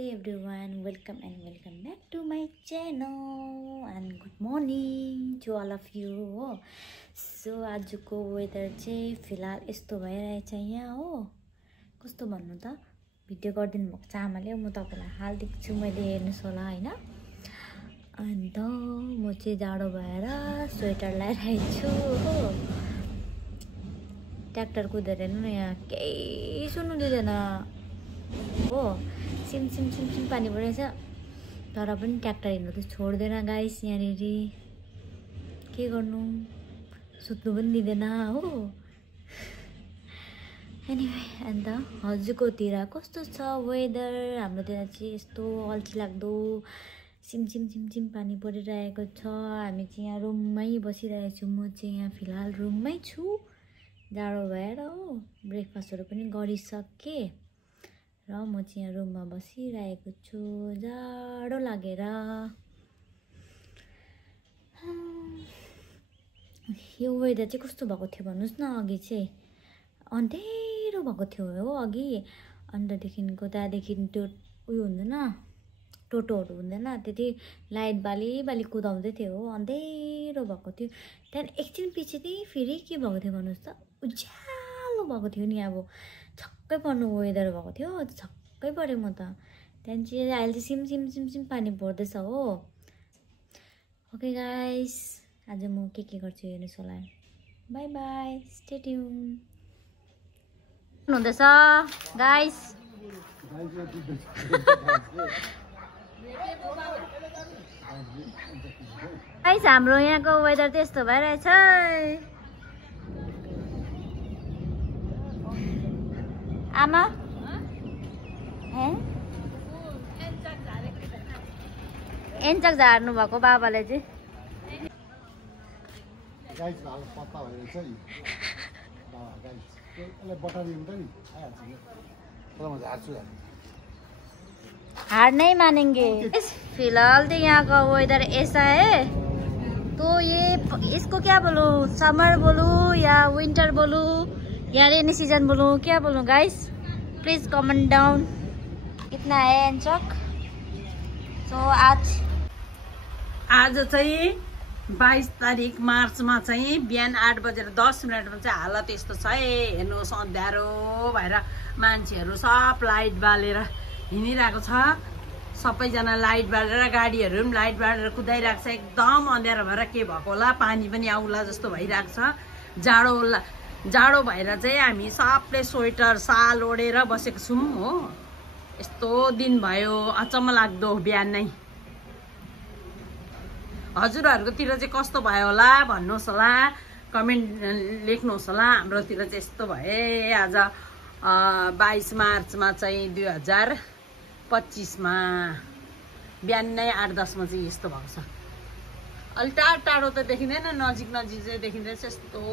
Namaste everyone, welcome back to my channel and good morning to all of you. So आजको weather चाहिँ फिलहाल यस्तो भइरहेछ यहाँ हो। कस्तो भन्नु त भिडियो गर्दिनु भएको छ आमाले, म तपाईलाई हाल्दिक छु, मैले हेर्नुस् होला हैन। अन्त म चाहिँ जाडो भएर स्वेटर लगाइरहेको छु हो। ट्र्याक्टर कुदेर हेर्नु न यहाँ केही सुन्नु दिँदैन हो। सिम पानी परेछ तर पनि ट्र्याक्टर हिँड्नु त छोड्दैन गाइस। यहाँनिर के गर्नु, सुत्नु पनि दिँदैन हो। एनीवे अन्त हजुरकोतिर कस्तो छ वेदर? हाम्रोतिर चाहिँ यस्तो अल्छी लाग्दो सिम पानी परिरहेको छ। हामी चाहिँ यहाँ रुममै बसिरहेको छु। म चाहिँ यहाँ फिलहाल रुममै छु जाडो भएर हो। ब्रेकफास्टहरू पनि गरिसके र म चाहिँ यहाँ रुममा बसिरहेको छु जाडो लागेर। यो वेदर चाहिँ कस्तो भएको थियो भन्नुस् न। अघि चाहिँ अन्धेरो भएको थियो हो अघि, अन्तदेखिको त्यहाँदेखि त्यो उयो हुँदैन, टोटोहरू हुँदैन, त्यति लाइट बाली कुदाउँदै थियो हो। अन्धेरो भएको थियो, त्यहाँदेखि एकछिन पछि चाहिँ फेरि के भएको थियो भन्नुहोस् त, उज्यालो भएको थियो नि। अब छक्कै पर्नु वेदर भएको थियो, छक्कै परेँ म त। त्यहाँदेखि चाहिँ अहिले चाहिँ सिम पानी पर्दैछ हो। ओके गाइस, आज म के गर्छु हेर्नुहोस् होला। By by, stay tune. हुँदैछ गाइस, गाइस हाम्रो यहाँको वेदर चाहिँ यस्तो भइरहेछ। आमा एन्चक झार्नु भएको बाबाले चाहिँ। हार नहीं मानेंगे। फिलहाल तो यहाँ का वेदर ऐसा है, तो ये इसको क्या बोलूं, समर बोलूं या विंटर बोलूं या रेनी सीजन बोलूं, क्या बोलूं गाइस? प्लीज कमेंट डाउन कितना है एन्चक। तो आज चाहिँ 22 तारिक मार्चमा चाहिँ बिहान 8:10 चाहिँ हालत यस्तो छ है। हेर्नुहोस् अँध्यारो भएर मान्छेहरू सब लाइट बालेर हिँडिरहेको छ। सबैजना लाइट बालेर, गाडीहरू पनि लाइट बालेर कुदाइरहेको छ। एकदम अँध्यारो भएर के भएको होला, पानी पनि आउला जस्तो भइरहेको छ। जाडो भएर चाहिँ हामी सबले स्वेटर साल ओढेर बसेको छौँ हो। यस्तो दिन भयो, अचम्म लाग्दो बिहान नै। हजुरहरूकोतिर चाहिँ कस्तो भयो होला भन्नुहोस् होला, कमेन्ट लेख्नुहोस् होला। हाम्रोतिर चाहिँ यस्तो भए आज 22 मार्चमा चाहिँ 2025मा बिहानै 8:10 चाहिँ यस्तो भएको छ। अलि टाढो त देखिँदैन, नजिक चाहिँ देखिँदैछ। यस्तो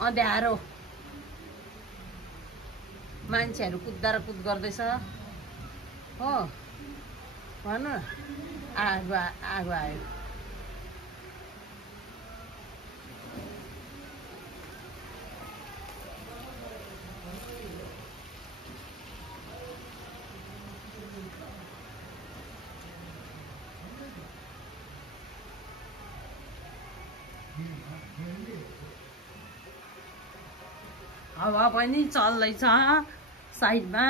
अँध्यारो, मान्छेहरू कुद्दा र कुद गर्दैछ हो। भन न, आगो आयो। हावा पनि चल्दैछ साइडमा।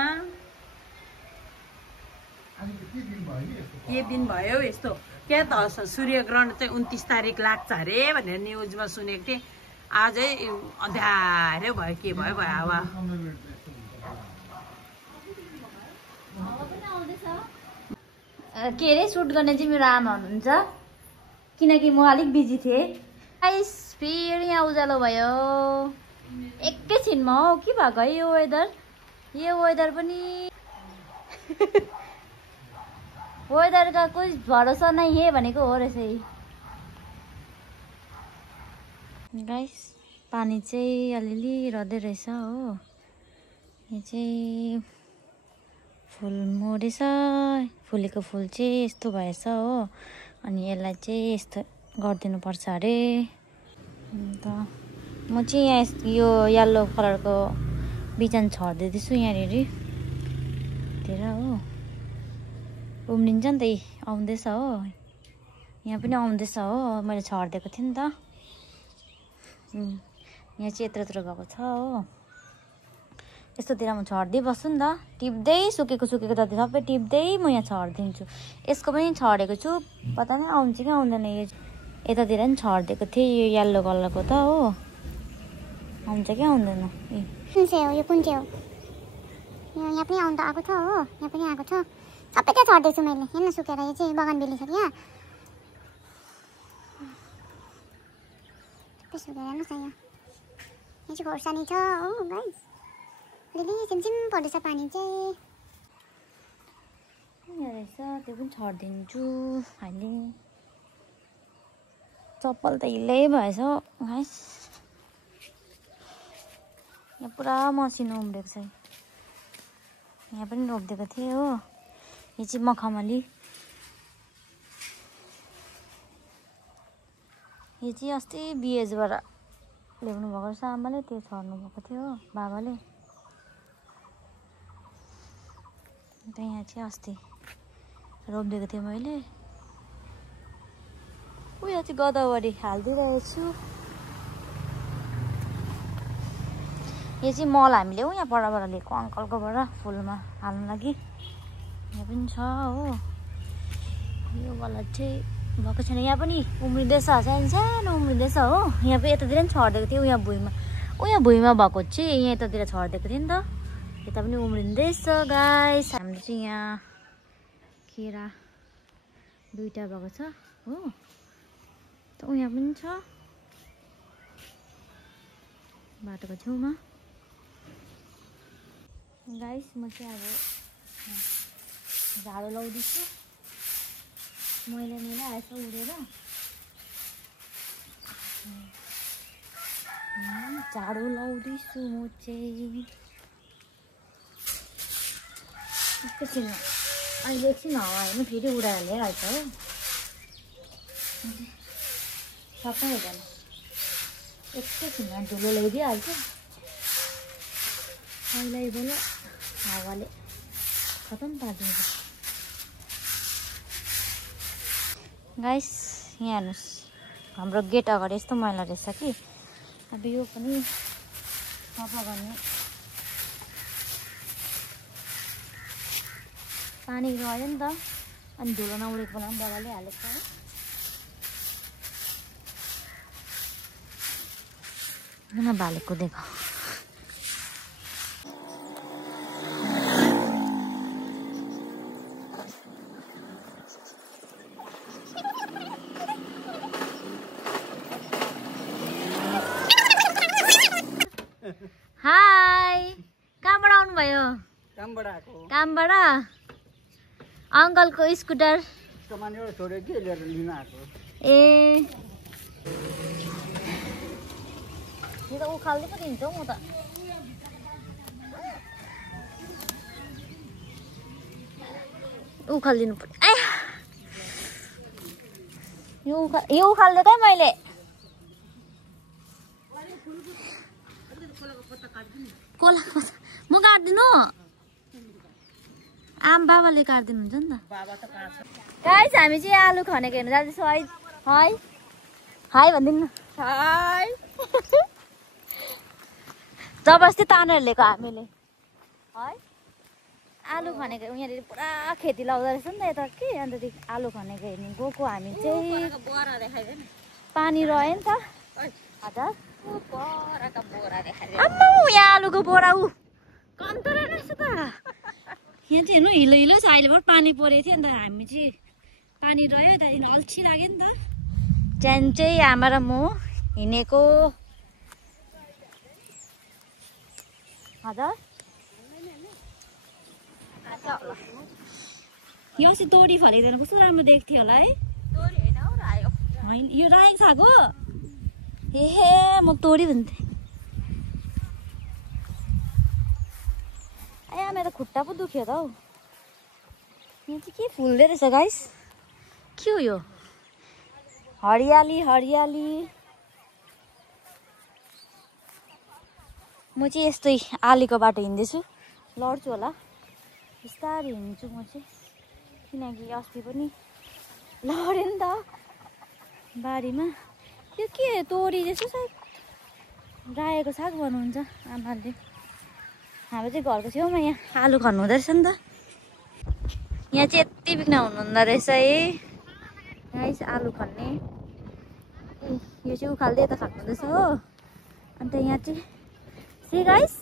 के दिन भयो यस्तो, क्या त सूर्य ग्रहण चाहिँ 29 तारिक लाग्छ अरे भनेर न्युजमा सुनेको थिएँ। आजै अँध्यारो भयो, के भयो हावा। के अरे सुट गर्ने चाहिँ मेरो आमा हुनुहुन्छ, किनकि म अलिक बिजी थिएँ। गाइस फेरि यहाँ उज्यालो भयो एकैछिनमा हो। के भएको है यो वेदर पनि वेदर का कोई भरोसा नहीं है भनेको हो रहेछ। गाइस पानी चाहिँ अलिअलि रहँदै रहेछ हो। यो चाहिँ फुल मरेछ, फुलेको फुल चाहिँ यस्तो भएछ हो। अनि यसलाई चाहिँ यस्तो गरिदिनु पर्छ अरे। अन्त म चाहिँ यहाँ यो येल्लो कलरको बिजन छर्दैछु यहाँनिर तिर हो। उम्रिन्छ नि त आउँदैछ हो यहाँ पनि आउँदैछ हो मैले छरिदिएको थिएँ नि त यहाँ चाहिँ यत्रो यत्रो गएको छ हो यस्तोतिर म छरिदिई बस्छु नि त टिप्दै सुकेको जति सबै टिप्दै म यहाँ छरिदिन्छु यसको पनि छरेको छु पता नै आउँछ कि आउँदैन यो यतातिर नि छरिदिएको थिएँ यो येल्लो कलरको त हो आउँछ कि आउँदैन कुन चाहिँ हो यो कुन चाहिँ हो यहाँ पनि आउनु त आएको छ हो यहाँ पनि आएको छ सबै चाहिँ छर्दैछु मैले हेर्न सुकेर यो चाहिँ बगानबेली छ क्या सबै सुकेर हेर्नुहोस् न यहाँ चाहिँ खोर्सानी छ हो गाइस अलिअलि सिमसिम पर्दैछ पानी चाहिँ यहाँ रहेछ त्यो पनि छरिदिन्छु अहिले चप्पल त हिलै भएछ गाइस यहाँ पुरा मसिनो उम्रेको छ यहाँ पनि रोपिदिएको थिएँ हो यो चाहिँ मखमली यो चाहिँ अस्ति बिएचबाट ल्याउनु भएको रहेछ आमाले त्यो छर्नु भएको थियो हो बाबाले अन्त यहाँ चाहिँ अस्ति रोपिदिएको थिएँ मैले उयो चाहिँ गदावरी हालिदिइरहेको छु यो चाहिँ मल हामीले यहाँ परबाट लिएको अङ्कलकोबाट फुलमा हाल्नु लागि यहाँ पनि छ हो यो वाला चाहिँ भएको छैन यहाँ पनि उम्रिँदैछ सानो उम्रिँदैछ हो यहाँ पनि यतातिर पनि छरिदिएको थियो उहाँ भुइँमा भएको चाहिँ यहाँ यतातिर छरिदिएको थियो नि त यता पनि उम्रिँदैछ गाइस हाम्रो चाहिँ यहाँ केरा दुईटा भएको छ हो त उहाँ पनि छ बाटोको छेउमा गाइस म चाहिँ अब झाडु लाउँदैछु मैला आएछ उडेर झाडु लाउँदैछु म चाहिँ एकैछिन अहिले एकछिन हावा होइन फेरि उडाएर ल्याइहाल्छ हो सबै हुँदैन एकैछिनमा धुलो ल्याइदिइहाल्छ पहिल्यै हावाले खतम पारिदिन्छ गाइस यहाँ हेर्नुहोस् हाम्रो गेट अगाडि यस्तो मैला रहेछ कि अब यो पनि सफा गर्ने पानी रह्यो नि त अनि धुलो नउडेको बेला पनि बाबाले हालेको है भालेको देखो हाय कहाँबाट आउनुभयो कामबाट अङ्कलको स्कुटर ए यो त उखाल्दै पो दिन्छ हौ म त उखालिदिनु पर्यो यो उखालिदिएको है मैले कोलाको म काट्दिनु आम बाबाले काट्दिनुहुन्छ नि त गाइस हामी चाहिँ आलु खनेको हेर्नु जाँदैछौँ है हाई हाई भनिदिनु हाई जबरजस्ती तानेर ल्याएको हामीले है आलु खनेको यहाँनिर पुरा खेती लाउँदो रहेछ नि त यता के अन्त आलु खनेको हेर्नु गएको हामी चाहिँ पानी रह्यो नि त हजुर आम्मा यहाँ आलुको बोरा ऊ कन्त रहेछ त यहाँ चाहिँ हेर्नु हिलो हिलो छ अहिले भर पानी परेको थियो अन्त हामी चाहिँ पानी रह्यो त्यहाँदेखि अल्छी लाग्यो नि त त्यहाँदेखि चाहिँ आमा र म हिँडेको हजुर यो चाहिँ तोरी फलेको कस्तो राम्रो देख्थ्यो होला है यो रायो साग हो ए म तोरी भन्थेँ ए मेरो खुट्टा पो दुख्यो त हौ यहाँ चाहिँ के फुल्दै रहेछ गाइस के हो यो हरियाली हरियाली म चाहिँ यस्तै आलीको बाटो हिँड्दैछु लड्छु होला बिस्तारै हिँड्छु म चाहिँ किनकि अस्ति पनि लड्यो नि त बारीमा। यो के तोरी जस्तो सायद रायोको साग बनाउँछ आमाले। हाम्रो चाहिँ घरको छेउमा यहाँ आलु खन्नु हुँदो रहेछ नि त। यहाँ चाहिँ यति बिघ्न हुनुहुँदो रहेछ है गाइस आलु खन्ने। यो चाहिँ उखाल्दै यता खानुहुँदैछ हो। अन्त यहाँ चाहिँ सी गाइस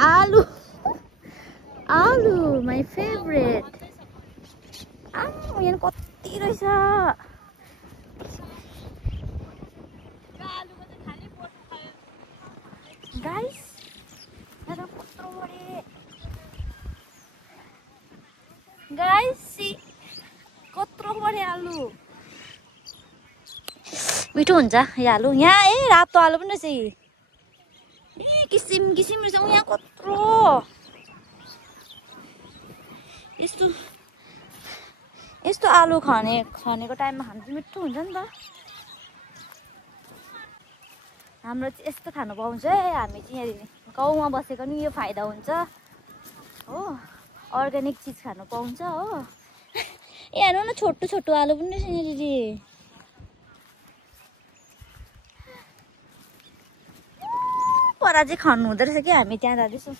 आलु आलु माई फेभरेट। यहाँ कति रहेछ गाइस। यहाँ कत्रो बढे गाइस सी कत्रो बढे आलु। मिठो हुन्छ यो आलु। यहाँ रातो आलु पनि रहेछ किसिम किसिम रहेछ। यहाँ कत्रो यस्तो यस्तो आलु खनेको टाइममा खानु चाहिँ मिठो हुन्छ नि त। हाम्रो चाहिँ यस्तो खानु पाउँछ है। हामी चाहिँ यहाँ गाउँमा बसेको नि यो फाइदा हुन्छ हो। अर्ग्यानिक चिज खानु पाउँछ हो। हेर्नु न छोटो छोटो आलु पनि रहेछ यहाँ दिदी। पर चाहिँ खन्नु हुँदो रहेछ कि हामी त्यहाँ जाँदैछौँ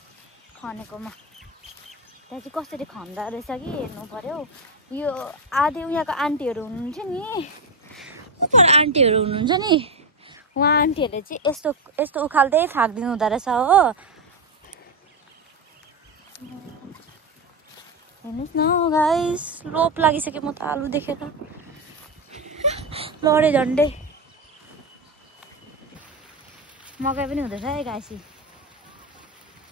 खनेकोमा। त्यहाँ चाहिँ कसरी खन्दा रहेछ कि हेर्नु पर्यो। यो आधी यहाँको आन्टीहरू हुनुहुन्छ नि पर आन्टीहरू हुनुहुन्छ नि उहाँ आन्टीहरूले चाहिँ यस्तो यस्तो उखाल्दै थाकिदिनु हुँदो रहेछ हो। हेर्नुहोस् न गाइस लोभ लागिसक्यो म त आलु देखेर लडे झन्डै। मकै पनि हुँदैछ है गाइसी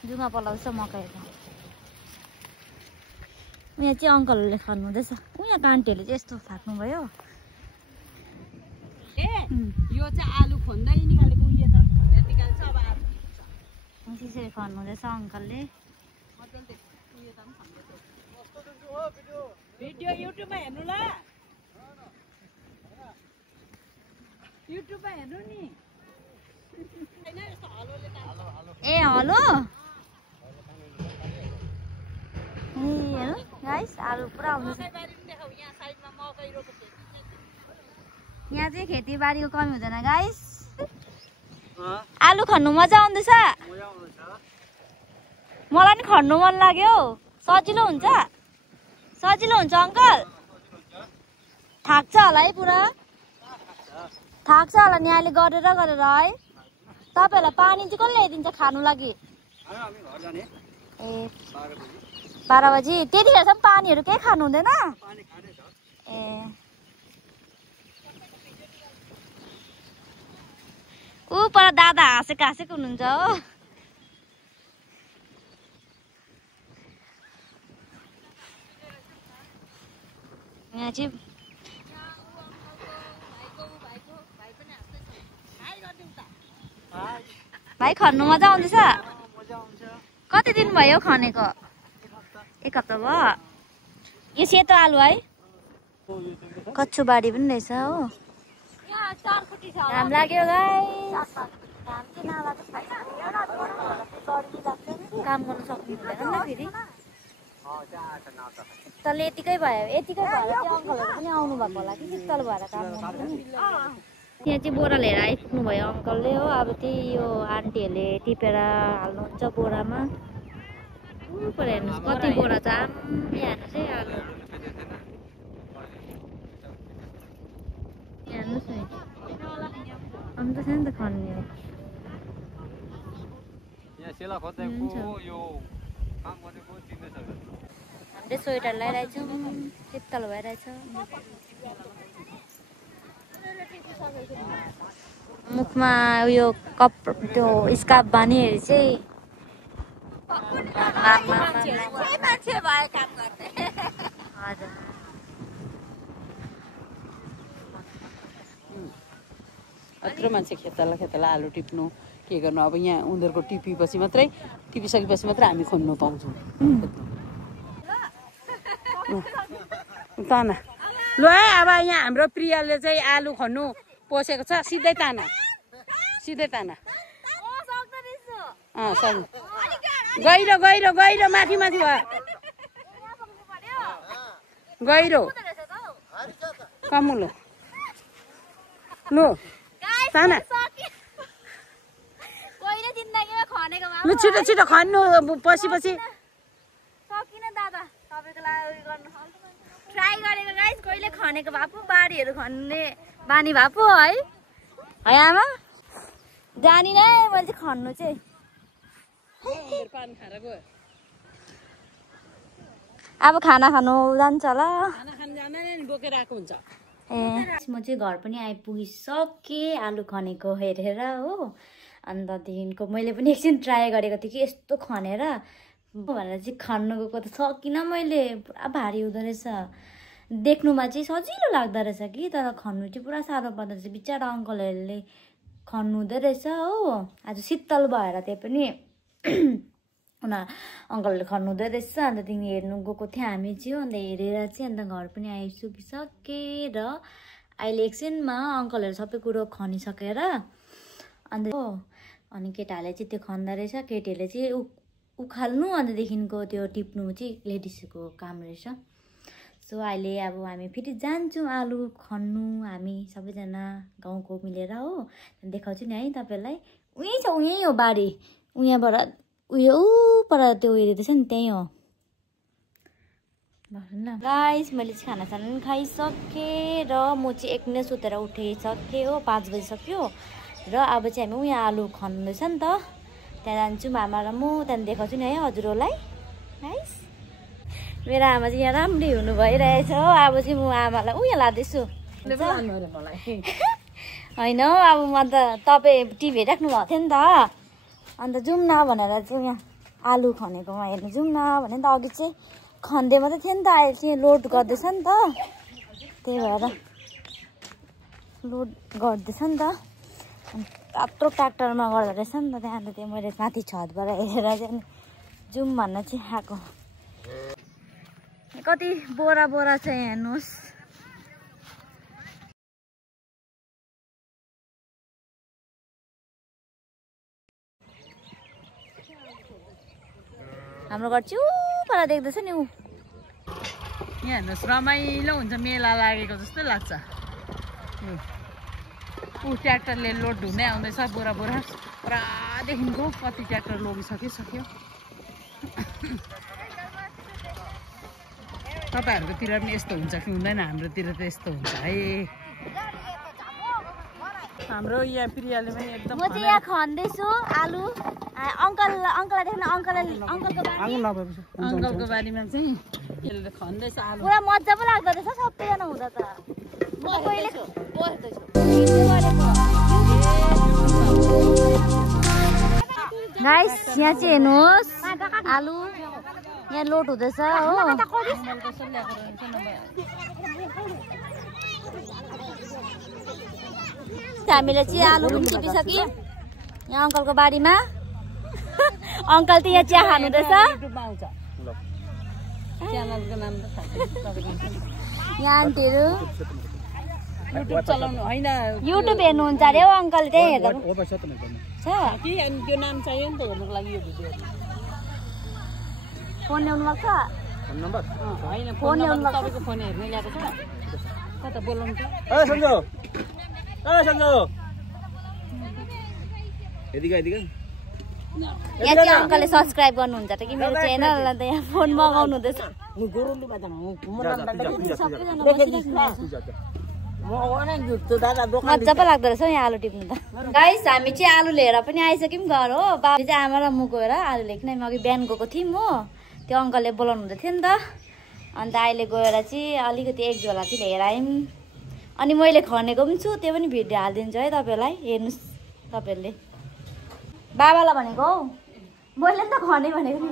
जुङ्गा पलाउँछ मकैको। यहाँ चाहिँ अङ्कलहरूले खानु हुँदैछ। उहाँको आन्टीहरूले चाहिँ यस्तो थाक्नु भयो। यो चाहिँ आलु खन्दै निकालेको उयो त निकाल्छ अब आलु त्यसरी खानु हुँदैछ अङ्कलले। भिडियो युट्युबमा हेर्नु ल युट्युबमा हेर्नु नि। ए हेलो हेर्नु गाइस आलु पुरा आउँदैछ। यहाँ चाहिँ खेतीबारीको कमी हुँदैन गाइस। आलु खन्नु मजा आउँदैछ। मलाई नि खन्नु मन लाग्यो। सजिलो हुन्छ सजिलो हुन्छ अङ्कल। थाक्छ होला है पुरा थाक्छ होला नि अहिले गरेर गरेर है। तपाईँहरूलाई पानी चाहिँ कसले ल्याइदिन्छ खानु लागि? ए 12 बजी त्यतिखेरसम्म पानीहरू केही खानु हुँदैन? ए ऊ पर दादा हाँसेको हाँसेको हुनुहुन्छ हो। यहाँ चाहिँ भाइ खन्नु मजा आउँदैछ? कति दिन भयो खनेको? 1 हप्ता भयो। यो सेतो आलु है कच्चो बारी पनि रहेछ हो। घाम लाग्यो गाइस। काम गर्नु सक्नु हुँदैन नि फेरि। तल यतिकै भयो यतिकै भएर चाहिँ अङ्कलहरू पनि आउनु भएको होला कि शीतल भएर काम गर्नु पनि। यहाँ चाहिँ बोरा लिएर आइपुग्नु भयो अङ्कलले हो। अब त्यही यो आन्टीहरूले टिपेर हाल्नुहुन्छ बोरामा। पर हेर्नुहोस् कति बोरा छ आम्मै हेर्नुहोस् है आलु। हेर्नुहोस् न अन्त छ नि त खन्ने। हामीले स्वेटर लगाइरहेछौँ शीतल भइरहेछ। मुखमा उयो कप त्यो स्कार्फ बानीहरू चाहिँ हजुर यत्रो मान्छे खेताला खेताला आलु टिप्नु के गर्नु। अब यहाँ उनीहरूको टिपिसकेपछि मात्रै हामी खन्नु पाउँछौँ। ताना ल है अब यहाँ हाम्रो प्रियाले चाहिँ आलु खन्नु पसेको छ। सिधै ताना सिधै ताना गहिरो गहिरो गहिरो माथि माथि भयो गहिरो कमुलो लो साना लु छिटो छिटो खन्नु पछि सकिन दादा तपाईँको लागि गर्नु ट्राई गरेको गाइस कहिले खनेको भए पो बारीहरू खन्ने बानी भए पो है आमा जानी नै मैले चाहिँ खन्नु चाहिँ अब खाना खानु जान्छ होला बोकेर आएको हुन्छ ए म चाहिँ घर पनि आइपुगिसकेँ आलु खनेको हेरेर हो अन्तदेखिको मैले पनि एकछिन ट्राई गरेको थिएँ कि यस्तो खनेर भनेर चाहिँ खन्नु गएको त सकिनँ मैले पुरा भारी हुँदो रहेछ देख्नुमा चाहिँ सजिलो लाग्दो रहेछ कि तर खन्नु चाहिँ पुरा साह्रो पर्दो रहेछ बिचरा अङ्कलहरूले खन्नु हुँदो रहेछ हो आज शीतल भएर त्यही पनि उनीहरू अङ्कलहरूले खन्नु हुँदो रहेछ अन्तदेखि हेर्नु गएको थियो हामी चाहिँ अन्त हेरेर चाहिँ अन्त घर पनि आइसकिसकेँ र अहिले एकछिनमा अङ्कलहरू सबै कुरो खनिसकेर अन्त अनि केटाहरूले चाहिँ त्यो खन्दा रहेछ केटीहरूले चाहिँ उखाल्नु अन्तदेखिको त्यो टिप्नु चाहिँ लेडिजको काम रहेछ सो अहिले अब हामी फेरि जान्छौँ आलु खन्नु हामी सबैजना गाउँको मिलेर हो देखाउँछु नि है तपाईँलाई उहीँ छ उहीँ हो बारी उहाँबाट उयो पर त्यो उयो रहेछ नि त्यहीँ हो ल गाइस मैले चाहिँ खानासाना पनि खाइसकेँ र म चाहिँ एक नै सुतेर उठिसकेँ हो 5 बजिसक्यो र अब चाहिँ हामी उहाँ आलु खन्दैछ नि त त्यहाँ जान्छौँ आमा र म त्यहाँदेखि देखाउँछु नि है हजुरहरूलाई गाइस मेरो आमा चाहिँ यहाँ राम्रै हुनु भइरहेछ हो अब चाहिँ म आमालाई उयो लाँदैछु होइन हौ अब म त तपाईँ टिभी हेरिराख्नु भएको थियो नि त अन्त जाउँ न भनेर चाहिँ यहाँ आलु खनेकोमा हेर्नु जाउँ न भने नि त अघि चाहिँ खन्दै मात्रै थियो नि त अहिले चाहिँ लोड गर्दैछ नि त त्यही भएर लोड गर्दैछ नि त यत्रो ट्र्याक्टरमा गर्दो रहेछ नि त त्यहाँ अन्त त्यो मैले माथि छतबाट हेरेर चाहिँ जाउँ भन्न चाहिँ आएको कति बोरा बोरा छ हेर्नुहोस् हाम्रो घर चुपर देख्दैछ नि ऊ यहाँ हेर्नुहोस् रमाइलो हुन्छ मेला लागेको जस्तो लाग्छ ऊ ट्र्याक्टरले लोड ढुँदै आउँदैछ बोरा बोरा पुरादेखिको कति ट्र्याक्टर लगिसक्यो तपाईँहरूकोतिर पनि यस्तो हुन्छ कि हुँदैन हाम्रोतिर त यस्तो हुन्छ है हाम्रो यहाँ प्रियाले पनि एकदम म चाहिँ यहाँ खन्दैछु आलु अङ्कललाई देख्न अङ्कलको बारीमा चाहिँ यसले खन्दैछ आलु पुरा मजा पो लाग्दो रहेछ सबैजना हुँदा त गाइस यहाँ चाहिँ हेर्नुहोस् आलु यहाँ लोड हुँदैछ हो हामीले चाहिँ आलु पनि टिपिसक्यौँ यहाँ अङ्कलको बारीमा अङ्कल चाहिँ यहाँ चिया खानुहुँदैछ यहाँ आन्टीहरू युट्युब हेर्नुहुन्छ अरे हौ अङ्कल त्यही हेर्दा त्यो नाम चाहियो नि त हेर्नुको लागि यो भिडियो फोन ल्याउनु भएको छ होइन फोन ल्याउनु तपाईँको फोन हेर्ने ल्याएको छ कता बोलाउनु यहाँ चाहिँ अङ्कलले सब्सक्राइब गर्नुहुन्छ त कि मेरो च्यानललाई त यहाँ फोन मगाउनु हुँदैछ मजा पो लाग्दो रहेछ यहाँ आलु टिप्नु त गाइस हामी चाहिँ आलु लिएर पनि आइसक्यौँ घर हो बाबी चाहिँ आमा र म गएर आलु लिएकिन हामी अघि बिहान गएको थियौँ हो त्यो अङ्कलले बोलाउनु हुँदै थियो नि त अन्त अहिले गएर चाहिँ अलिकति एक झोला चाहिँ लिएर आयौँ अनि मैले खनेको पनि छु त्यो पनि भिडियो हालिदिन्छु है तपाईँहरूलाई हेर्नुहोस् तपाईँहरूले बाबालाई भनेको हौ मैले नि त खने भनेको नि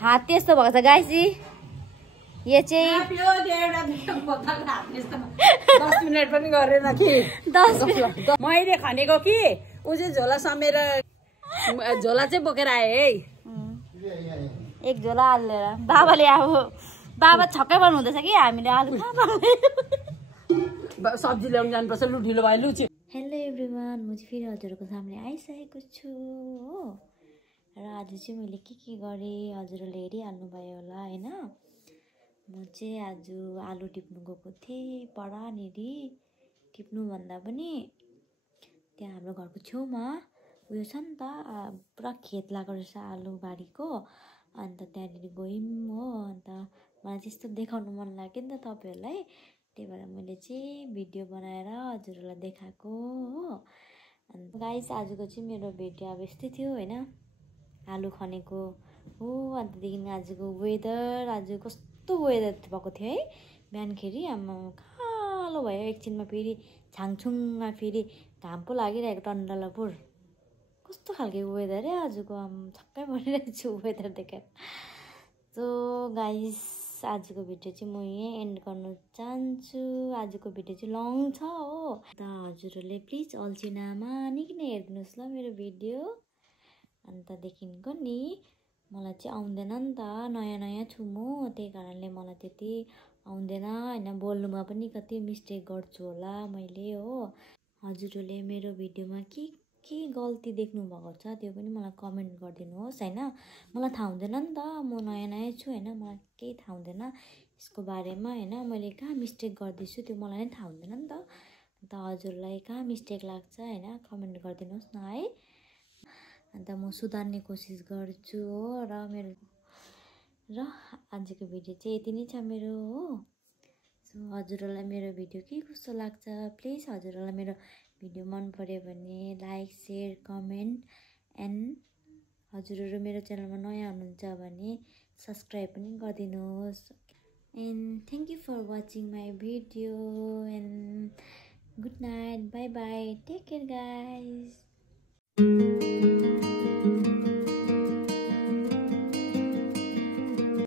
हात त्यस्तो भएको छ गाइसी यो चाहिँ 10 मिनट पनि गरेन कि 10 मिनट मैले खनेको कि ऊ चाहिँ झोला समेर झोला चाहिँ बोकेर आए है एक झोला आलु लिएर बाबाले अब बाबा छक्कै पर्नु हुँदैछ कि हामीले आलु सब्जी ल्याउनु जानुपर्छ लु ढिलो भयो लु चाहिँ हेलो एभ्रिवान म चाहिँ फेरि हजुरहरूको सामने आइसकेको छु हो र आज चाहिँ मैले के गरेँ हजुरहरूले हेरिहाल्नु भयो होला होइन म चाहिँ आज आलु टिप्नु गएको थिएँ परानिरी। टिप्नुभन्दा पनि त्यहाँ हाम्रो घरको छेउमा उयो छ नि त पुरा खेत लागेको रहेछ आलु बारीको। अन्त त्यहाँनिर गयौँ हो। अन्त मलाई त्यस्तो देखाउनु मन लाग्यो नि त तपाईँहरूलाई, त्यही भएर मैले चाहिँ भिडियो बनाएर हजुरहरूलाई देखाएको हो। अन्त गाइस आजको चाहिँ मेरो भिडियो अब यस्तै थियो होइन, आलु खनेको हो। अन्तदेखि आजको वेदर, आज कस्तो वेदर भएको थियो है बिहानखेरि। आमा कालो भयो एकछिनमा, फेरि छाङछुङमा फेरि घाम पो लागिरहेको टन्डलापुर। कस्तो खालको वेदर है आजको, छक्कै परिरहेको छु वेदर देखेर। सो गाइस आजको भिडियो चाहिँ म यहीँ एन्ड गर्नु चाहन्छु। आजको भिडियो चाहिँ लङ छ हो, त हजुरहरूले प्लिज अल्छी नमानिकन हेरिदिनुहोस् ल मेरो भिडियो। अन्तदेखिको नि मलाई चाहिँ आउँदैन नि त, नयाँ नयाँ छु म, त्यही कारणले मलाई त्यति आउँदैन होइन। बोल्नुमा पनि कति मिस्टेक गर्छु होला मैले हो। हजुरहरूले मेरो भिडियोमा के गल्ती देख्नु भएको छ त्यो पनि मलाई कमेन्ट गरिदिनुहोस् होइन। मलाई थाहा हुँदैन नि त, म नयाँ नयाँ छु होइन, मलाई केही थाहा हुँदैन यसको बारेमा होइन। मैले कहाँ मिस्टेक गर्दैछु त्यो मलाई नै थाहा हुँदैन नि त। अन्त हजुरलाई कहाँ मिस्टेक लाग्छ होइन कमेन्ट गरिदिनुहोस् न है। अन्त म सुधार्ने कोसिस गर्छु हो। र आजको भिडियो चाहिँ यति नै छ मेरो हो। सो हजुरहरूलाई मेरो भिडियो के कस्तो लाग्छ प्लिज हजुरहरूलाई मेरो भिडियो मन पर्यो भने लाइक सेयर कमेन्ट एन्ड हजुरहरू मेरो च्यानलमा नयाँ हुनुहुन्छ भने सब्सक्राइब पनि गरिदिनुहोस्। And thank you for watching my video and good night, bye bye, take care guys.